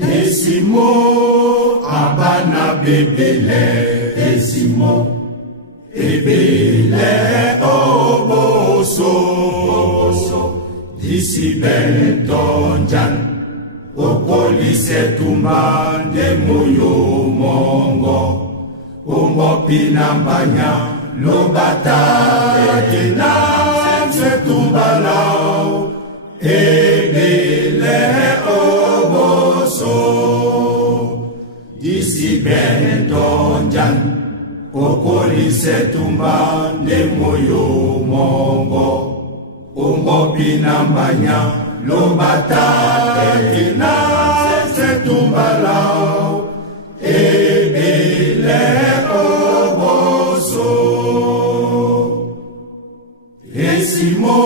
Esimo abana bebele esimo ebele oboso disi bentonjan okolise tumbande moyo mongo umbo pinambanya lobata ena se tumbalao ebele oboso disi bentonjan okolise tumbande moyo mongo umbo pinambanya lobata ena se tumbalao ebele oboso esimo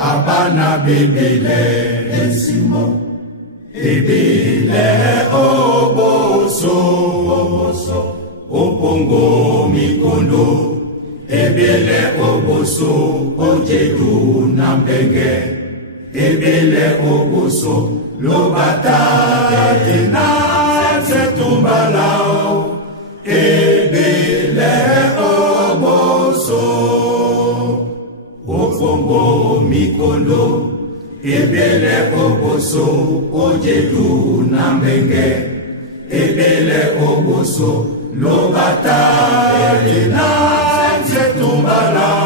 abana bebele esimo ebele oboso opongo mikondo ebele oboso ojedu nambenge ebele oboso lobata ena setumbalao ebele oboso opongo mikondo ebele oboso ojedu nambenge ebele oboso lobata ena setumbalao